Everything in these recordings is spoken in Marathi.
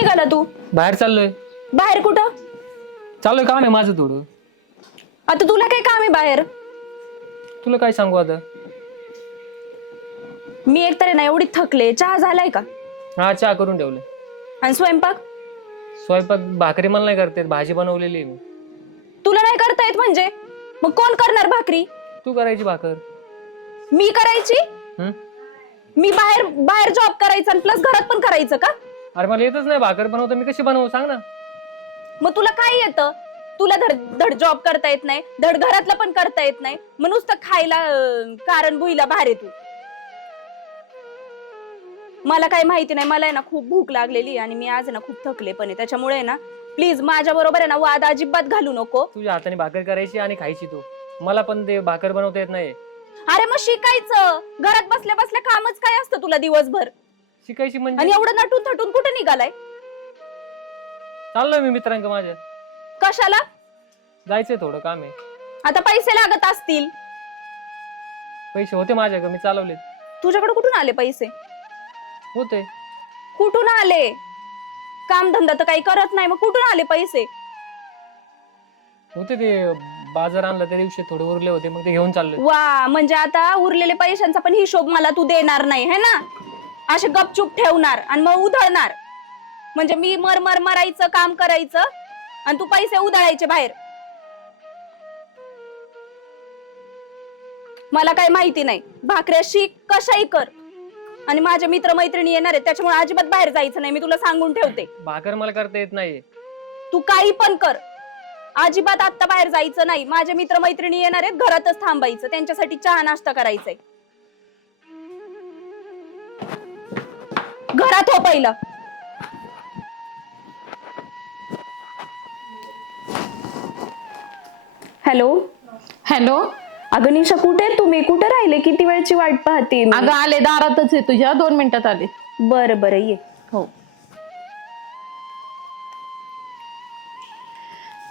निघाला तू? बाहेर चाललोय. बाहेर कुठं? चाललोय, काम आहे माझं थोडं. आता तुला काय काम आहे बाहेर? तुला काय सांगू आता. मी एकतर आहे ना एवढी थकले. चहा झालाय का? हा, चहा करून ठेवले. आणि स्वयंपाक? स्वयंपाक भाकरी मला नाही करता येत, भाजी बनवलेली आहे मी. तुला नाही करता येत म्हणजे? मग कोण करणार भाकरी? तू करायची भाकर. मी करायची? हम्म? मी बाहेर बाहेर जॉब करायचा आणि प्लस घरात पण करायचं का? अरे मला येतच नाही भाकर बनवता, मी कशी बनवू सांग ना. मग तुला काय येतं? तुला धड जॉब करता येत नाही, धड घरातलं पण करता येत नाही, मग नुसतं खायला कारण भुईला बाहेर येतो. मला काय माहिती नाही. मला आहे ना खूप भूक लागलेली आणि मी आज ना खूप थकले पण आहे. त्याच्यामुळे ना प्लीज माझ्या बरोबर आहे ना वाद अजिबात घालू नको. तुझ्या हाताने भाकर करायची आणि खायची तू. मला पण ते भाकर बनवता येत नाही. अरे मग शिकायचं. घरात बसल्या बसल्या कामच काय असतं तुला दिवसभर? शिकायची म्हणजे? आणि एवढं नटून थटून कुठे निघालाय? चाललोय मी मित्रांक माझ्या. कशाला? जायचंय, थोडं काम आहे. आता पैसे लागत असतील. पैसे होते माझ्याकडे, मी चालवले. तुझ्याकडे कुठून आले पैसे? होते. कुठून आले? काम धंदा तर काही करत नाही, मग कुठून आले पैसे? होते ते बाजार आणला त्या दिवशी, थोडे उरले होते, मग ते घेऊन चाललोय. वा, म्हणजे आता उरलेले पैशांचा पण हिशोब मला तू देणार नाही है ना? असे गपचूप ठेवणार आणि मग उधळणार. म्हणजे मी मरायचं, काम करायचं आणि तू पैसे उधळायचे बाहेर. मला काही माहिती नाही. भाकऱ्या शिक, कशाही कर. आणि माझे मित्र मैत्रिणी येणार आहेत, त्याच्यामुळे अजिबात बाहेर जायचं नाही, मी तुला सांगून ठेवते. भाकर मला करता येत नाही. तू काही पण कर, अजिबात आता बाहेर जायचं नाही. माझे मित्र मैत्रिणी येणार आहेत, घरातच थांबायचं. त्यांच्यासाठी चहा नाश्ता करायचंय. घरात हो पहिलं. हॅलो. हॅलो. अगं निशा, कुठे तुम्ही? कुठे राहिले? किती वेळची वाट पाहते मी. अगं आले, दारातच आहे तुझ्या, 2 मिनिटात आले. बरं बरं, ये. हो.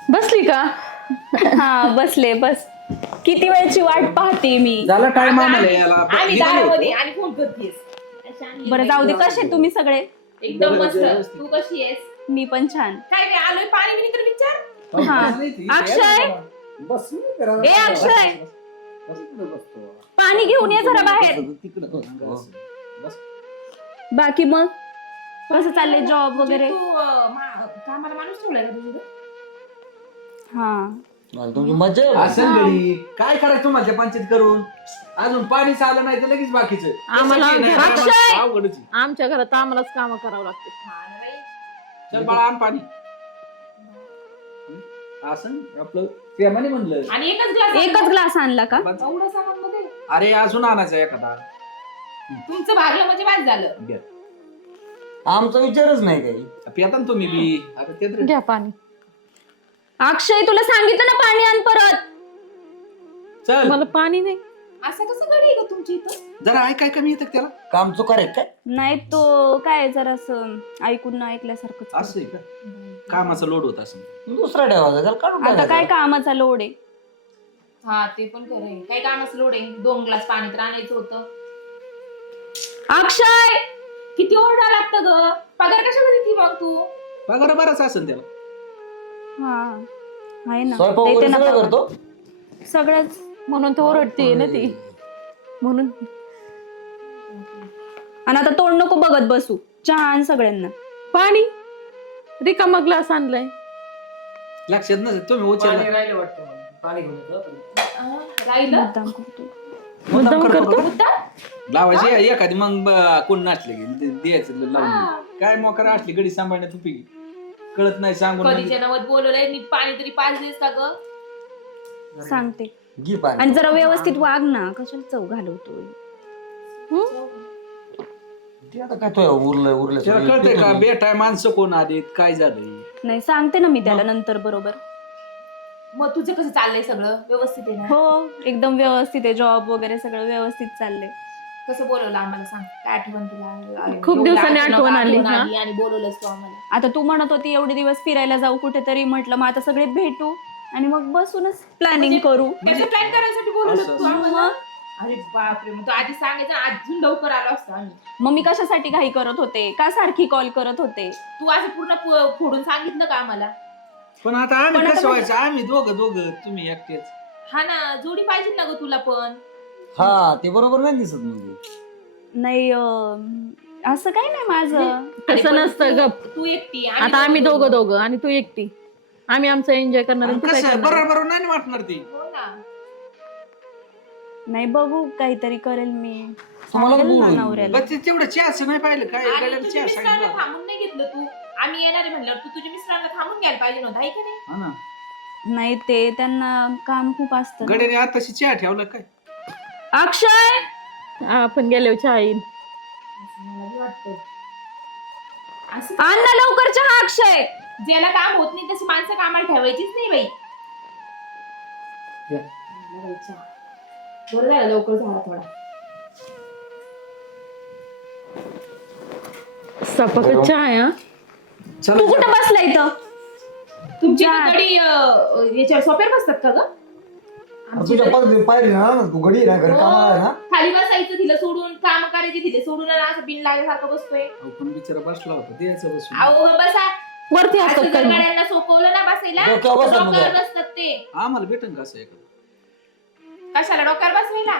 बसली का? हा बसले, बस. किती वेळची वाट पाहते मी. झाला टाइम आम्हाला याला. आणि निघालो दारामध्ये होतो. आणि फोन करतेस. बरं जाऊ दे. कसे तुम्ही सगळे? एकदम मस्त. व्यवस्थित. तू कशी आहेस? मी पण छान. काय रे, आलोय पाणी बिणी तर विचार. हा. नाही ती. अक्षय. बस मी करा. ए अक्षय, बस तिकडे बसतो. पाणी घेऊन ये जरा बाहेर. तिकडे बस. बाकी मग कसं चाललंय जॉब वगैरे? तू कामाला माणूस ठेवलाय का तुझं? हा. तुमची मजा आहे. असं घरी काय करायचं तुम्हाला पंचायत करून? अजून पाणी आलं नाही तर लगेच बाकीचं. आम्हाला तसं काही नाही, अक्षय! आम्हाला अवघडच आहे. आमच्या घरात आम्हालाच काम करावं लागते. हा ना बाई. चल बाळा, आण पाणी. असं आपलं प्रेमाने म्हणलं. आणि एकच एकच ग्लास आणला का? एवढं सामान मध्ये अरे अजून आणायचं एखादा. तुमचं भागलं म्हणजे बाद झालं. घ्या. आमचा विचारच नाही काही. पिता ना तुम्ही बी. आता ते तर- घ्या पाणी. अक्षय, तुला सांगितलं ना पाणी आण परत. चल मला पाणी नाही. असं कसं घडी आहे का तुमची इथं? जरा ऐकाय कमी येतं का त्याला? काम चुकार आहे काय? नाही तो काय जरा असं ऐकून न ऐकल्यासारखंच असं आहे का? कामाचा लोड होत असं. दुसरा ठेवायचा त्याला काढून करतो. आता काय टाकायचा. कामाचा लोड आहे. हा ते पण खरं आहे. काही कामच लोड आहे. 2 ग्लास पाणी तर आणायचं होतं. अक्षय, किती ओरडा लागतं ग. पगार कशाला देती मग तू? पगार बराच असेल त्याला. हा आहे ना, स्वयंपाक देते वगैरे ना सगळं पगार. करतो. सगळंच. म्हणून तो ओरडते ना ती. म्हणून आणि आता तोंड नको बघत बसू. चहा आण सगळ्यांना. पाणी रिकामा ग्लास आणलाय. लक्षात नसेल तुम्ही पाणी उचलला. राहिलं वाटतं मला. पाणी घेऊन येतो. राहिलं मुद्दाम करतो. मुद्दाम करतो. लावायची एखादी मग कोण नाचले की द्यायचं लावून. काय मोकार असली गडी सांभाळण्यात तुपी कळत नाही सांगून. कधीच्या नवत बोलवलंय. नीट पाणी तरी पाजलेस का ग? सांगते. घे पाणी. आणि जरा व्यवस्थित वाग ना. कशाला चव घालवतोय? ते आता काय तो उरलं उरलं त्याला सगळं. कळतंय का बेटाय माणसं कोण आलीत काय झालंय? नाही सांगते ना मी त्याला नंतर बरोबर. मग तुझं कसं चाललंय सगळं? व्यवस्थित आहे ना? हो एकदम व्यवस्थित आहे. जॉब वगैरे सगळं व्यवस्थित चाललंय. कसं बोलवलं आम्हाला सांग. काय आठवण तुला? खूप एवढी दिवसांनी अचानक आठवण आली, हा. आणि बोलवलंस तू आम्हाला. आता तू म्हणत होती एवढे दिवस फिरायला जाऊ कुठेतरी, म्हटलं मग आता सगळे भेटू आणि मग बसूनच प्लॅनिंग करू. त्याचं प्लॅन करायसाठी बोलवलं असं- तू आम्हाला? मग अरे बापरे, मग तू आधी सांगायचं, अजून लवकर आलो असतो असतं आम्ही. मग मी कशासाठी घाई करत होते, का सारखी कॉल करत होते? तू असं पूर्ण फोडून सांगितलं का आम्हाला? पण आता आम्ही पण आता कसं व्हायचं, आम्ही दोघं तुम्ही एकटेच. हा ना, जोडी पाहिजे ना ग तुला पण. हा ते बरोबर नाही दिसत म्हणजे. नाही असं काही नाही माझं. अरे तसं पण नसतं तू- गप. तू एकटी आता आम्ही दोघं आणि तू एकटी. आम्ही आमचं एन्जॉय करणार आणि तू काय कसं करणार? बरोबर नाही ना वाटणार ती. हो ना. नाही बघू काहीतरी करेल मी. तुम्हाला सांगेल ना बोलू. नवऱ्याला. बस ते तेवढं चहाच नाही पाहिलं काय आणि गड्याला तुझ्या चहा मिस्टरांना सांगितलं. थांबून नाही घेतलं तू. आम्ही येणार आहे म्हणल्यावर तू तुझ्या मिस्टरांना थांबून घ्यायला पाहिजे नव्हतं, आहे की नाही? हा ना, नाही ते त्यांना काम खूप असतं ना. गड्याने आताशी चहा ठेवला काय. अक्षय आपण गेलो चहा येईन. असं मला बी वाटतं. असं आण ना लवकर चहा अक्षय. ज्याला काम होत नाही तशी माणसं कामाला ठेवायचीच नाही बाई. या. मला बाई चहा. बरं झालं लवकर झाला थोडा. सपाक चहा आहे हा. तू कुठं बसला इथं? तुमची जा. गडी याच्यावर सोप्यावर बसतात का ग? तुझ्या पाहिजे ना तू गडी ना घरी कामाला आहे ना. खाली बसायचं तिला सोडून, काम करायचे तिथे सोडून आणि असं बिन लागल्यासारखं बसतोय. अहो, पण बिचारा बसला होता द्यायचं बसून. अहो बसा. वरती असं असतात जर काही. गाड्यांना सोपवलं ना बसायला, डोक्यावर बसा डोक्यावर मुलं. बसतात ते. आम्हाला भेटन का असं एखादं? कशाला डोक्यावर बसवायला?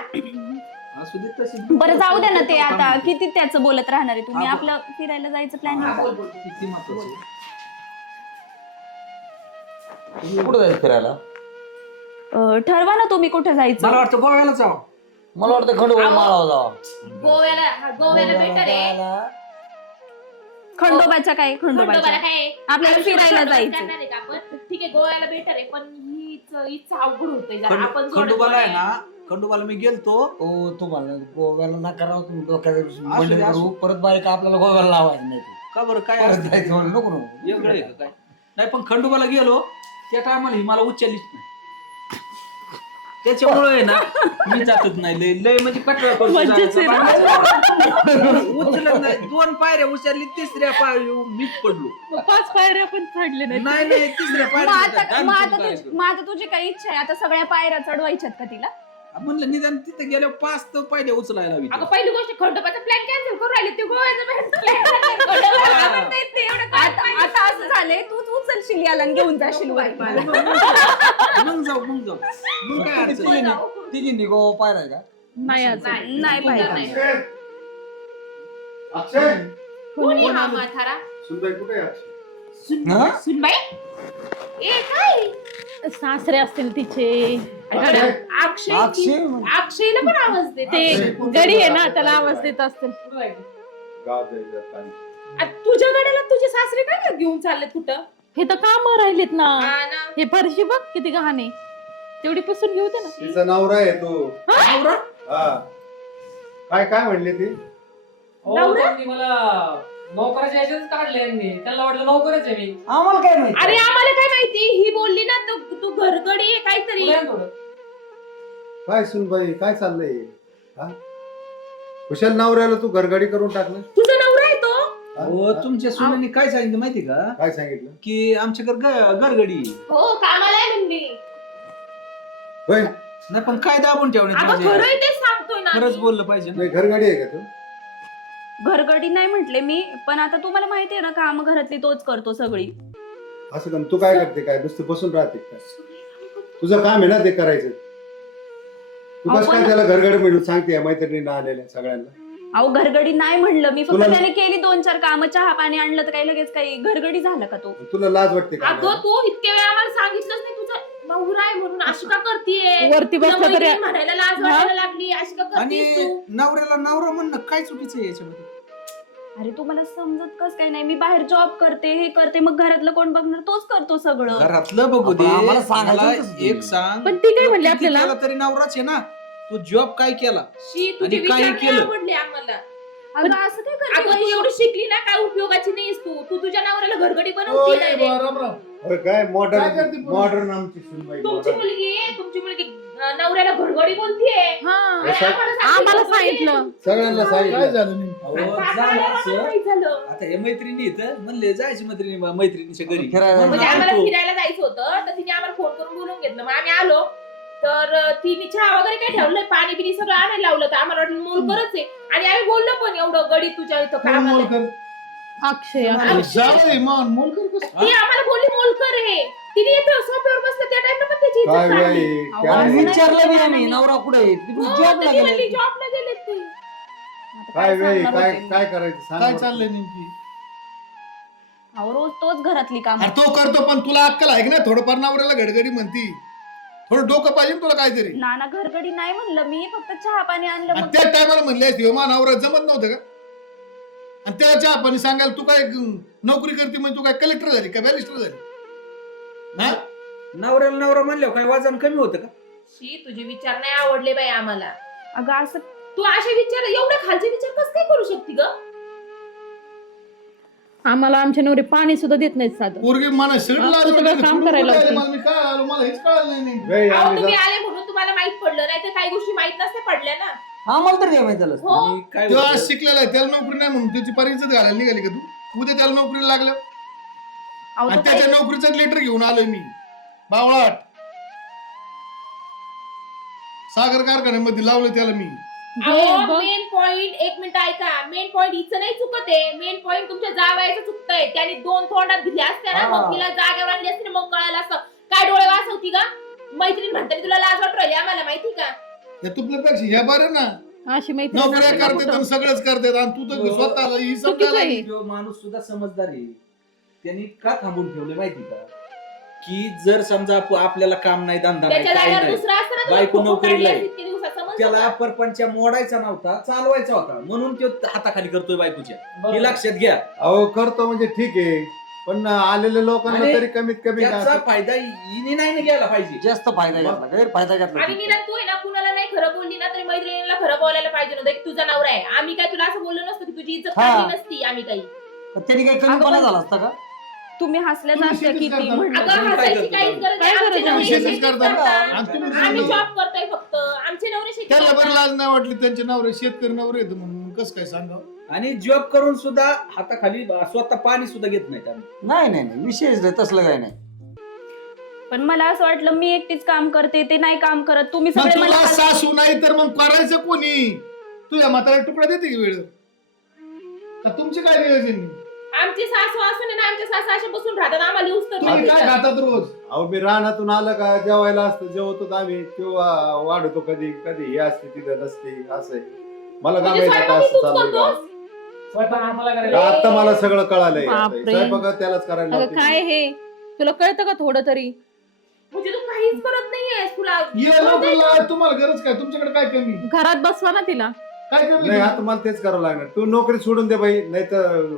असू दे तशी. बरं जाऊ दे ना ते आता किती त्याचं बोलत राहणार आहे तुम्ही. हा, आपलं फिरायला जायचं प्लॅन हा, बोल बोल. किती महत्वाचं आहे. कुठं जायचं फिरायला? ठरवा ना तुम्ही कुठे जायचं. मला वाटतं गोव्याला जावं. मला वाटतं खंडोबा अहो. माळावर जावा. गोव्याला बेटर आहे. खंडोबाच्या काय खंडोबाला खंडोबाच्या काय आहे? आपल्याला आयुष्यभर फिरायला खंडोबाच जायचं. करणार आहे का आपण? ठीक आहे गोव्याला बेटर आहे पण हीच अवघड होतंय जरा. खंड- आपण खंडोबाला आहे ना, खंडोबाला मी गेलतो. ओ तुम्हाला गोव्याला नका राव तुम्ही डोक्यात असू मंडळ दे, करू. परत बारीक आपल्याला गोव्याला लावायचं नाही ते. का बरं काय परत असतं? जायचं म्हणून नको वेगळं आहे का काय? नाही पण खंडोबाला गेलो त्या टायमाला ही मला उचललीच नाही. त्याच्यामुळे आहे ना मी जातच नाही. लय लय म्हणजे कटळ करतो मज्जाच आहे जायचं. उचलत नाही. 2 पायऱ्या उचलली, तिसऱ्या पाय मीच पडलो. 5 पायऱ्या पण चढले नाही. नाही तिसऱ्या मग पायऱ्या आता मग आता तुझी काही इच्छा आहे आता सगळ्या पायऱ्या चढवायच्यात का तिला? म्हणलं निदान तिथे गेल्यावर 5 तर पायऱ्या उचलायला हवी. अगं पहिली गोष्ट खंडोबाचा प्लॅन कॅन्सल करून राहिले ते गोव्याचा प्लॅन. आता असं झालंय तूच उचलशील याला आणि घेऊन जाशील वर. मग जाऊ मग काय अडचण नाही. तिघींनी गोवा पाहिलाय का? नाही अजून. नाही पाहिजे. अक्षय कोणी हा म्हातारा? सुनबाई कुठे आहे अक्षय? हा? सुनबाई ए काय सासरे असतील तिचे. अक्षय? अक्षय अक्षय अक्षयला पण आवाज दे ते गडी आहे ना त्याला आवाज देत असतील. गावात जायचं पाणी. तुझ्या गाड्याला तुझे सासरे काय घेऊन चालले कुठं? हे तर काम राहिलेत ना. हा ना. हे फरशी बघ किती घाण आहे. तेवढी पुसून घेऊ दे ना. तिचा नवरा आहे तो. नवरा? हा काय म्हणले ती? हो, त्यांनी मला नोकराच्या याच्यातच काढले यांनी. त्यांना वाटलं नोकरच आहे मी. आम्हाला काय माहिती? अरे आम्हाला काय माहिती ही बोलली ना तू घरगडी आहे काहीतरी. पुढे थोडं. काय सुनबाई काय चाललंय? हा कुशल नवऱ्याला तू घरगाडी करून टाकलं? तुझा नवरा आहे तो? हो तुमच्या सुनाने काय सांगितलं माहिती का? काय सांगितलं? की आमच्या घरगडी. हो कामाला आहे म्हणली. होय नाही पण काय दाबून ठेवण्यात अगं माझ्या? खरं आहे ते सांगतोय ना खरंच मी. बोललं पाहिजे ना. नाही घरगाडी आहे का तू? घरगडी नाही म्हटले मी पण आता तुम्हाला माहिती आहे ना काम घरातली तोच करतो सगळी. असं पण तू काय करते काय नुसतं बसून राहते काय? तुझं काम आहे ना ते करायचं. तू कसं काय आपण- त्याला घरगाडी म्हणून सांगते या मैत्रिणींना आलेल्या सगळ्यांना? अहो घरगडी नाही म्हणलं मी फक्त तुला- त्याने केली 2-4 कामं चहा पाणी आणलं तर काही लगेच काही घरगडी झालं का तो? तुला लाज वाटते का? अगं तू इतके वेळ आम्हाला सांगितलंच नाही तुझा नवरा आहे म्हणून अशी का करतीये? वरती तुला बसलं तरी मैत्रीण म्हणायला लाज वाटायला लागली अशी का आणि करतीस तू? नवऱ्याला नवरा म्हणणं काय चुकीचं आहे याच्यामध्ये? अरे तुम्हाला समजत कस काय नाही मी बाहेर जॉब करते हे करते मग घरातलं कोण बघणार तोच करतो सगळं. घरातलं बघू दे. आपण आम्हाला सांगायचं मला कसं तुम्ही? एक सांग. पण ती काय म्हणली किती आपल्याला? केला तरी नवराच आहे ना. तू जॉब काय केला? शी तुझे आणि काही विचार नाही केलं. आवडले आम्हाला. अगं असं काय करते अगं तू वैशू? एवढी शिकली ना काय उपयोगाची नाहीस तू तुझ्या नवऱ्याला घरगडी ओय, बनवती direct. राम राम. होय काय मॉडर्न आमची सुनबाई तुमची modern. मुलगी आहे तुमची मुलगी नवऱ्याला घरगडी बोलतीये. हा आणि आम्हाला सांगितलं. सगळ्यांना सांगितलं. अहो, झालं असं. काय झालं? आता हे मैत्रिणी इथं म्हणले जायची मैत्रिणीच्या घरी. फिरायला म्हणजे म्हणलं आम्हाला आलतो. फिरायला जायचं होतं तर तिने आम्हाला फोन करून बोलून घेतलं मग आम्ही आलो तर तिने चहा वगैरे काय ठेवलंय, पाणी बिनी सगळं आणायला लावलं, तर आम्हाला वाटलं मोलकरच आहे. आणि आम्ही बोललो पण एवढं गडी तुझ्या इथं कोण कामाला. मोलकर? अक्षय अरे जावई मग मोलकर कसं? ती आम्हाला बोलली मोलकर आहे. तिने येतो सोफ्यावर बसलं त्या टाइमला पण त्याची काय इज्जत बाई काढली. काय असं बाई, विचारलं मी आम्ही नवरा कुठे हो, तर ती म्हणली जॉबला गेलेत ते. काय बाई सांगणार काय होते मी? काय करायचं सांग काय बरं. चाललंय नेमकी? अहो, रोज तोच घरातली काम अरे तो करतो पण तुला अक्कल आहे की नाही? थोडंफार नवऱ्याला घडघडी म्हणती, थोडं डोकं पाहिजे ना तुला काहीतरी. नाना घरगडी नाही म्हणलं मी, फक्त चहा पाणी आणलं आणि मग. त्या टायमाला म्हणले असते मा नवरा जमत नव्हतं का? आणि त्या चहा पाणी सांगायला तू काय नोकरी करते म्हणजे तू काय कलेक्टर झाली का बॅरिस्टर झाली? हा? नवऱ्याला नवरा म्हणल्यावर काय वजन कमी होतं का? शी, तुझे विचार नाही आवडले बाई आम्हाला. अगं असं तू असे विचार, एवढे खालचे विचार कसं काय करू शकते ग? आम्हाला आमच्या नवरे पाणी सुद्धा देत नाहीत साधं. पोरगी मला सगळं हा, लाज सगळं वाटायला, काम सोडून करायला कुठे आले? होतं. मला मी काय आलो मला हेच कळलं नाही नेमकं. बाई, अहो, आम्ही तुम्ही जा- आले म्हणून तुम्हाला माहित पडलं, नाही तर काही गोष्टी माहित नसत्या पडल्या ना. आम्हाला तर माहिती झालं हो, आणि काय तो होतं? आज शिकलेला आहे, त्याला नोकरी नाही म्हणून त्याची परिचय घालायला निघाली का तू? उद्या त्याला नोकरीला लागलं अहो, आणि तो त्याच्या नोकरीचं लेटर घेऊन आलोय मी बावळाट. सागर कारखान्यामध्ये लावलं त्याला मी. बघ. मेन पॉइंट, एक मिनिट ऐका, मेन पॉइंट हिचं नाही चुकत आहे, मेन पॉइंट तुमच्या जावयाचं चुकतंय. त्याने 2 तोंडात दिल्या असत्या ना, मग तिला जागेवर आणली असते ना, मग कळालं असतं. काय डोळे वाचवती का? मैत्रीण म्हणते तुला लाज वाटू राहिली आम्हाला, माहिती का? या तुपल्यापेक्षा या बरं ना, अशी मैत्रीण नोकऱ्या नसते ना करतात कुठं. आणि सगळंच करतात आणि तू तर हो. स्वतःला ही चुकीचं समजायला आहे. जो माणूस सुद्धा समजदार आहे त्यांनी का थांबून ठेवले माहिती का? की जर समजा आपल्याला काम नाही, धंदा नाही, त्याच्या काही जागेवर नाही, दुसरा असतं ना, तुला बायको खोकं नोकरीला काढली आहे. असती इतके दिवसात, समजलं त्याला का? परपंच मोडायचा नव्हता, चालवायचा होता, म्हणून तो हाताखाली करतोय बायकोच्या. बरोबर. हे लक्षात घ्या. अहो करतो म्हणजे ठीक आहे, पण आलेल्या लोकांना आणि तरी कमीत कमी त्याचा फायदा हिने नाही ना घ्यायला पाहिजे. जास्त फायदा घेतला गैरफायदा घेतला आणि निदान तू आहे ना, कुणाला नाही खरं बोलली ना, तरी मैत्रिणीला खरं बोलायला पाहिजे नव्हतं की तुझा नवरा आहे. आम्ही काय तुला असं बोललो नसतो की तुझी इज्जत हा. काढली नसती आम्ही काही. त्यांनी काही कमीपणा झाला असता का? तुम्ही हसल्या तुम्ही जास्त शेतीच किती करता. म्हणलं अगं तरी. हसायची काहीच गरज काय नाही. गरज आमचे आहे? नवरे शेतीच शेतीच करता. करतात. आणि तुम्ही आम्ही सांगा. जॉब करतोय फक्त, आमचे नवरे शेती त्याला बरं करतात. लाज नाही वाटली त्यांचे नवरे शेतकरी नवरे आहेत म्हणून कसं काय सांगावं? आणि जॉब करून सुद्धा हाताखाली स्वतः पाणी सुद्धा घेत नाहीत आम्ही. नाही विशेष नाही तसलं काही नाही. पण मला असं वाटलं मी एकटीच काम करते, ते नाही काम करत. तुम्ही मग सगळे मला तुला सासू नाही तर मग करायचं कोणी? तुझ्या म्हाताऱ्या तुकडा देते की वेळ का? तुमचे काय नियोजन? आमची सासू असून आहे ना, आमच्या सासू अशा बसून राहतात, आम्हाला येऊच तर तुम्ही माहिती काय का? खातात रोज? अहो मी रानातून आलं का जेवायला असतं, जेवतो आम्ही किंवा वाढतो कधी कधी हे असते तिथं नसते, असं आहे. मला काय म्हणजे माहिती आता स्वयंपाक असं तूच चाललंय करतोस? का? स्वयंपाक आम्हाला करायला. आता मला सगळं कळालंय. बापरे. स्वयंपाक त्यालाच करायला अगं लावते. काय हे, तुला कळतं का थोडं तरी? म्हणजे तू काहीच करत नाहीयेस, तुला ये नोकरीला तुम्हाला गरज काय? तुमच्याकडे काय कमी? घरात बसवा ना तिला. काय कमी? नाही आता मला तेच करावं लागणार. तू नोकरी सोडून दे बाई, नाही तर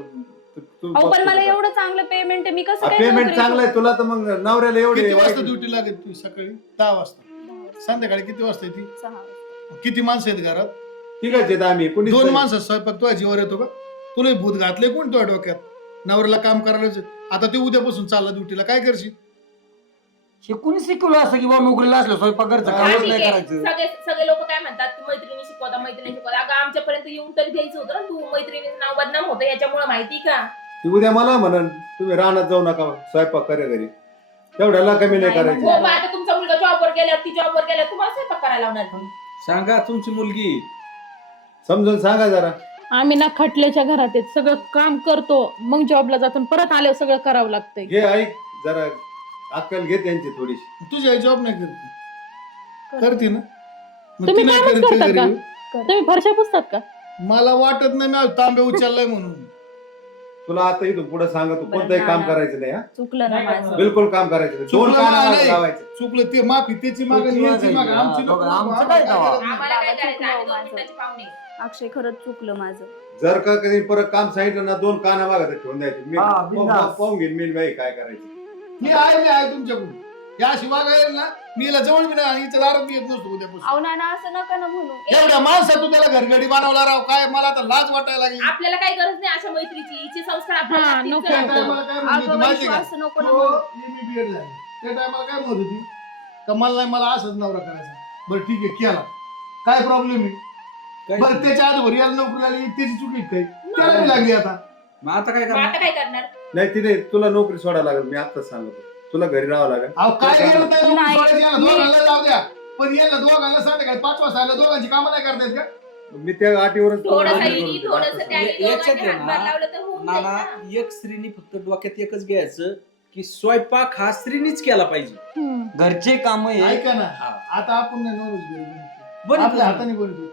अहो, पण मला एवढं चांगलं पेमेंट आहे, मी कसं काय पेमेंट नोकरी चांगलं आहे तुला, तर मग नवऱ्याला किती एवढे वाजता ड्युटी लागेल तुझी? सकाळी 10 वाजता. संध्याकाळी किती वाजता येते? 6 वाजता. किती माणसं आहेत घरात? ठीक आहे आम्ही कुणी 2 माणसं. स्वयंपाक तुझ्या जीवर येतो का? तुला भूत घातले कोण तुझ्या डोक्यात? नवऱ्याला काम करायला आता ते उद्यापासून चालला ड्युटीला, काय करशील? हे कुणी शिकवलं असं की बाबा नोकरीला असलं स्वयंपाक घरचं हा, हा, कामच ठीक नाही आहे. करायचं. सगळे लोक काय म्हणतात की मैत्रिणी शिकवता, मैत्रिणी शिकवता. अगं आमच्यापर्यंत येऊन तरी द्यायचं होतं ना, तू मैत्रिणीचं नाव बदनाम होतं याच्यामुळे, माहिती का? ती उद्या मला म्हणन तुम्ही रानात जाऊ नका, स्वयंपाक करे घरी. तेवढ्याला कमी नाही नाही, हो करायचं. बा, आता तुमचा मुलगा जॉबवर गेल्यावर, ती जॉबवर गेल्यावर तुम्हाला स्वयंपाक करायला लावणार. सांगा तुमची मुलगी. समजून सांगा जरा. आम्ही ना खटल्याच्या घरात आहेत, सगळं काम करतो, मग जॉबला जातो आणि परत आल्यावर सगळं करावं लागतंय. घे ऐक जरा, अक्कल घे त्यांची थोडीशी. तुझी जॉब नाही करते? करते ना? मग तुम्ही ती नाही कामच करते करता घरी? तुम्ही फरशा पुसतात का? मला वाटत नाही मी तांबे उचललाय म्हणून. तुला आता इथून पुढे सांगा, तू बरं, कोणतंही काम नाही. करायचं नाही. हा चुकलं ना नाही माझं. करणार. बिलकुल काम करायचं नाही. 2 चुकलं कानाला नाही. लावायचं. चुकलं ते माफी, त्याची मागणी त्याची याची मागणी. मागणी. आमची नको. आमचं काय आम्हाला दावा? गरज नाही. आम्हाला काय करायचं, आम्ही चुकलं 2 माझं. मिनिटाची पाहुणे. अक्षय खरंच चुकलं माझं. जर का कधी परत काम सांगितलं ना, 2 काना मागत ठेवून द्यायचे. मी हा, बिनधास्त. पाहून घेईन मी बाई काय करायचं. मी आहे तुमच्याकडून. या शिवाय येईल ना, मी हिला जवळ बी नाही आणि हिच्या दारात बी येत नसतो उद्यापासून. अहो नाना असं नका ना म्हणू. एवढ्या माणसा तू त्याला घरगडी बनवला राव, काय मला आता लाज वाटायला लागली. आपल्याला काही गरज नाही अशा मैत्रीची, हिचे संस्कार हा, आपल्याला लागतील नको. तर. त्या टायमाला काय म्हणत अगं होती माहिती का? विश्वास नको ना हो, म्हणू. MBA झाली. त्या टायमाला काय म्हणत होती का मला नाही, मला असंच नवरा करायचा. बरं ठीक आहे, केला. काय प्रॉब्लेम आहे? काय? बरं त्याच्या आधी याला नोकरी लागली, त्याची चुकी काय? त्याला बी लागली आता. मग आता काय मग करणार? आता काय करणार? नाही तिने तुला नोकरी सोडायला लागेल. मी आताच सांगतो, तुला घरी राहावं लागेल. अहो काय केलं नाही. नाही, दोघांना जाऊ द्या. पण याला दोघांना संध्याकाळी 5 वाजता आलं, दोघांची कामं नाही करतायत का? मी त्या अटीवरच थोडंसं तुम्हाला हिनी, बोलतो. थोडंसं त्याने, याच्यात दोघांनी आहे हातभार ना, लावलं तर होऊन जाईल नाना ना. एक स्त्रीनी फक्त डोक्यात एकच घ्यायचं की स्वयंपाक हा स्त्रीनीच केला पाहिजे. हम्म. घरचे काम आहे ऐका ना, हा. आता आपण नाही नॉनव्हेज बनवतो. बनवतो. आपल्या हाताने बनवतो.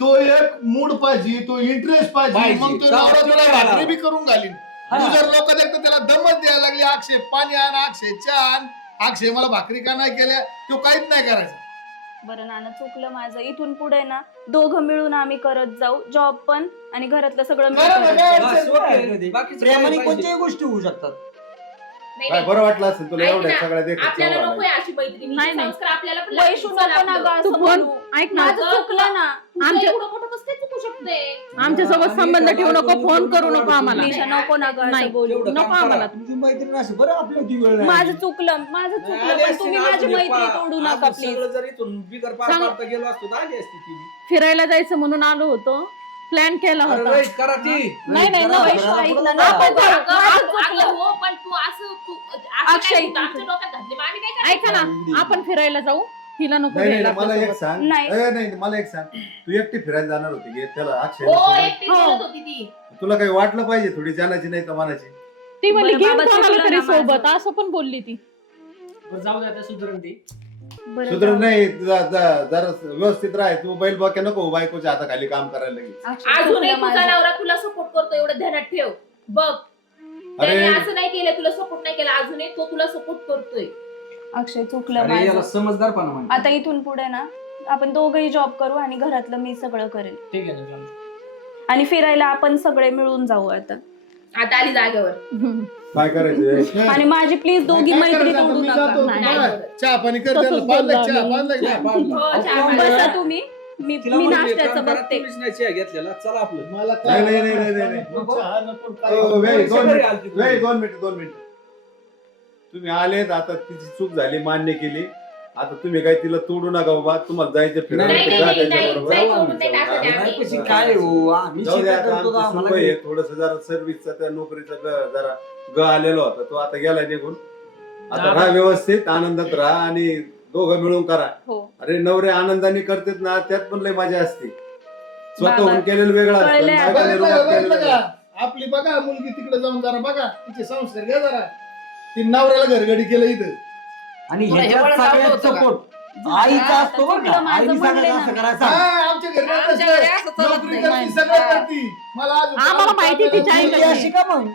तो एक मूड पाहिजे, तो इंटरेस्ट पाहिजे, पाहिजे. मग तो चालेल, नवरा तुला चालेल. भाकरी बी करून घालीन. हा. तू जर लोक देखत त्याला दमत द्यायला लागली, अक्षय पाणी आण, अक्षय चहा आण, अक्षय मला भाकरी का नाही केल्या, तो काहीच नाही करायचा. बरं नाना, चुकलं माझं. इथून पुढे ना दोघं मिळून आम्ही करत जाऊ, जॉब पण आणि घरातलं सगळं मी करा ना, करत काय जाऊ. अडचण बस, नाही. ओके. बाकीचं प्रेमाने काय पाहिजे? कोणत्याही गोष्टी होऊ शकतात. नाही, काय नाही. बरं वाटलं असेल तुला ऐक एवढ्या ना, सगळ्या देखत आपल्याला चव नकोय आलाय. अशी मैत्रिणी. नाही, नाही. संस्कार आपल्याला पण वैशू लागतील. नको ना गं तू असं फोन बोलू. ऐक ना, माझं चुकलं ना. आमच्या एवढं मोठं कसं काय चुकू शकते? आमच्या सोबत संबंध ठेवू नको, फोन करू नको आम्हाला. निशा, नको ना गं नाही. असं बोलू. एवढं काम नको आम्हाला. करा. तुझी मैत्रीण असं बरं आपली होती वेळ नाही. माझं चुकलं, माझं चुकलं, आली पण असती तुम्ही ना माझी अजून एक मैत्री पा- तोडू नका अजून प्लीज. सगळं जर इथून बिगर पार सांग. पाडता गेलो असतो तर आली असती ती. फिरायला जायचं म्हणून आलो होतो, प्लॅन केला अरे होता. राईट, करा ती. नाही नाही करा, नाही. करा, ऐक करा. ना, आपण जाऊ. अगं, माझं अगं, चुकलं. हो, पण तू असं अक्षय, काय होतं? आमच्या डोक्यात घातली, मग आम्ही काय करायचं? ऐका ना, आपण फिरायला जाऊ, हिला नको नाही नाही घ्यायला मला एक आपल्यासोबत. सांग नाही. नाही मला एक सांग, तू एकटी फिरायला जाणार होती की त्याला अक्षय हो, सोबत? एकटी हो. बोलत होती ती. तुला काही वाटलं पाहिजे थोडी जाण्याची नाही तर मनाची. ती म्हणली बरं, घेऊन बाबा, कोणाला चुकलं तरी ना माझं. सोबत, असं पण बोलली ती. बरं, जाऊ द्या, आता सुधरून ती. बरं, सुधर जाऊ. नाही जरा व्यवस्थित राह. तू बैल बाक्या नको बायकोच्या हाताखाली काम करायला लागेल. अक्षय, अजूनही चुकलं तुझा माझं. नवरा तुला सपोर्ट करतो, एवढं ध्यानात ठेव. बघ, अरे त्याने असं नाही केलं, तुला सपोर्ट नाही केला, अजूनही तो तुला सपोर्ट करतोय. अक्षय, चुकलं अरे याला माझं. समजदारपणा म्हणतात. आता इथून पुढे ना आपण दोघंही जॉब करू आणि घरातलं मी सगळं करेन. ठीक आहे ना, चालेल. आणि फिरायला आपण सगळे मिळून जाऊ आता. आता आली जागेवर. हम्म. काय करायचं आणि माझी प्लीज दोघी काय मैत्री करायचं आता? तोडू मी नका. जातो. नाही, बघा, नाही. चहा पाणी कर, तसंच त्याला पाजलं बोललो चहा, आम्ही. पाजलं की नाही? हो, चहा पाणी. बसा तुम्ही, मी तिला मी म्हणते, नाश्त्याचं काम करा, बघते. तुम्हीच नाही चहा घेतलेला. चला आपलं. मला नाही, नाही, नाही, नाही, नाही. नको, चहा नको, काय हो, नको. वेळ, दोन घरी मिनिट. आलती तू. वेळ, 2 मिनिट. तुम्ही आलेत, आता तिची चूक झाली, मान्य केली. आता तुम्ही काही तिला तोडू नका बाबा. तुम्हाला जायचं फिरायला नाही, तर नाही, जा नाही, त्याच्याबरोबर. नाही, सोडून नाही टाकत आहे नाही, आम्ही. कशी काय हो आम्ही जाऊ द्या, शेतात आता करतो तर आमची आम्हाला सुनबाई आहे, थोडंसं जरा सर्व्हिसचा त्या नोकरीचा जरा आलेला होता. तो आता गेला निघून. आता राहा व्यवस्थित, आनंदात राहा आणि दोघं मिळून करा. हो. अरे नवरे आनंदाने करतात ना, त्यात पण लय मजा असते. स्वतःहून बाबा, केलेलं वेगळं असतं कळलंय आणि आता. बायकोने बघितलं रुबाब का, केलेलं बघितलं वेगळं. का? आपली बघा मुलगी तिकडे जाऊन जरा बघा, तिचे संस्कार घ्या जरा. ती नवऱ्याला घरगडी केलं इथं. आणि तुला हे ह्याच्यात वळण लावलं सगळ्यात होतं का? सपोर्ट आईचा असतो बरं चुकलं का. माझं, आईने म्हणले सांगायचं ना असं मी. करायचं. हा, आमच्या घरी नाही आमच्या तसलं. घरी असं चालत नोकरी नाही. करती, सगळं करती. मला अजून आम्हाला माहिती तिची आई मुलगी अशी का मग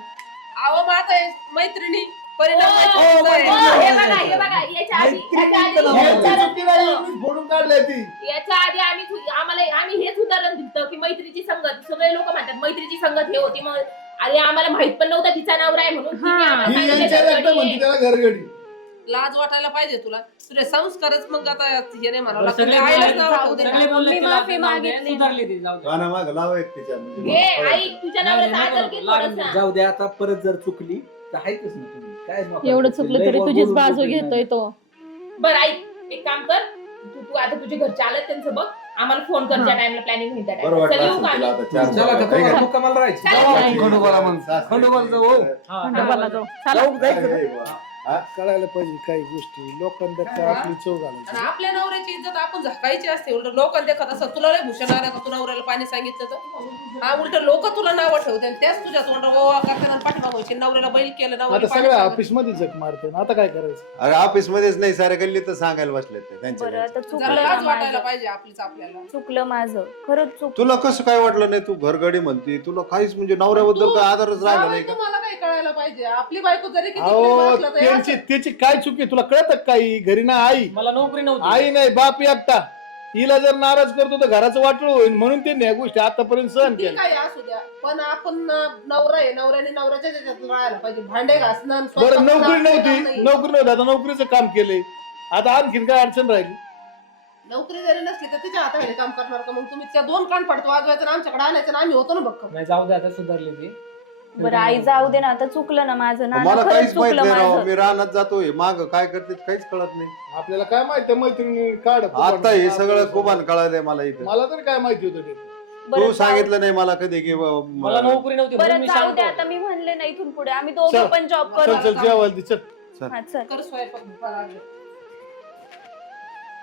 अहो माझा मैत्रिणी परिणाम हो, माहितीच आहे. हो, हे बघा, हे बघा, याच्या आधी ह्याची चुकी नाही, मीच फोडून काढलंय ती. याच्या आधी आम्ही हेच उदाहरण दिलं की मैत्रीची संगत. सगळे लोक म्हणतात मैत्रीची संगत हे होती, मग अरे आम्हाला माहित पण नव्हता तिचा नवरा आहे म्हणून. तिने आम्हाला ही सांगितलं यांच्या घरगडी रक्त म्हणते आहे. त्याला घरगडी. लाज वाटायला पाहिजे तुला. तुझे संस्कारच मग आता हे नाही म्हणावं बरं, लागतं. सगळे आईलाच बोलले- नाव ठेवू दे ना. सगळे बोलले मी तिला, माफी जाऊ दे, मागितली. सुधारली ती, जाऊ दे. गाणं माग लावा एक तिच्या म्हणजे घे मला आई, तुझ्या नवऱ्याचा नाही, आदर नको, घे लागून थोडासा. जाऊ द्या, आता परत जर चुकली तर आहेतच ना तुम्ही. काय नका एवढं करू. चुकलं लय तरी बोलून तुझीच बाजू बोलून घेतोय तो. बरं आई, एक काम कर, तू आता तुझे घरचे आले त्यांचं बघ, आम्हाला फोन कर ज्या टाइमला प्लॅनिंग होईल त्या बरं टाइमला. वाटलं चल येऊ असेल का तिला आम्ही? आता चार चला का बाबा, आहे तुम्हाला का? मुक्कामाला राहायचं. चालेल. जाऊ. चालेल. खंडोबाला मग सासरे. खंडोबाला जाऊ हो. हा, खंडोबाला जाऊ. चला. जाऊ जायचं अरे वा. हा? कळायला पाहिजे काही गोष्टी लोकांना आपली चव आणि घालायची. आपल्या नवऱ्याची इज्जत आपण झाकायची असते. उलट लोक देखत असं तुला लय भूषण आल्या का तू नवऱ्याला पाणी सांगितलं तर हा उलट लोक तुला नावं ठेवते आणि त्याच तुझ्या तोंडावर गोवा करताना पाठीमागून नवऱ्याला बैल केलं आता नवऱ्याला पाणी सगळ्या सांगितलं. ऑफिस मध्ये झक मारते ना, आता काय करायचं? अरे ऑफिस मध्येच नाही साऱ्या गल्लीत तर सांगायला बसले ते त्यांच्या बरं, घरचे. आता जरा चुकलं ना लाज वाटायला माझं. पाहिजे आपलीच आपल्याला. चुकलं माझं, खरंच चुकलं. तुला कसं काय वाटलं नाही? तू घरगडी म्हणती, तुला काहीच म्हणजे नवऱ्याबद्दल काय आदरच राहिला नाही का? तुम्हाला काय कळायला पाहिजे. आपली बायको जरी किती अहो प्रेम असलं तरी त्यांची त्याची काय चुकी तुला कळत काही? घरी ना आई, मला नोकरी नव्हती. आई नाही बाप एकटा. हिला जर नाराज करतो तर घराचं वाटलं होईल म्हणून त्यांनी या गोष्टी आतापर्यंत सहन किती केल्या. काही असू द्या, पण आपण नवरा आहे, नवऱ्याने नवऱ्याच्या त्याच्यात राहायला पाहिजे. भांडे घासणं बरं स्वतः नोकरी काम नव्हती, नाही. नोकरी नव्हती, आता नोकरीचं काम केलंय. आता आणखीन काय अडचण राहिली? नोकरी जरी नसली तर तिच्या हाताखाली काम करणार का? मग तुम्ही त्या 2 कान पडतो वाजवायचं आणि आमच्याकडे आणायचं आणि आम्ही होतो ना भक्कम. नाही, जाऊ दे, आता सुधारली ती. बरं आई, जाऊ दे ना, आता चुकलं ना माझं. नाना, मला खरंच काहीच माहित चुकलं नाही राव. माझं. मी रानात जातोय, माग काय करते काहीच कळत नाही. आपल्याला काय माहिती मैत्रिणी काढ. आता हे सगळं कुबान कळालंय मला इथं. मला तर काय माहिती होतं ते. बरं, तू जाऊ- सांगितलं नाही मला कधी की मला नोकरी नव्हती म्हणून बरं मी जाऊ दे, शांत आता होतो. मी म्हणले ना इथून पुढे आम्ही दोघं चल. पण जॉब चल करू. चल जेवायला दे, चल. हा, चल. कर स्वयंपाक भूका लागली.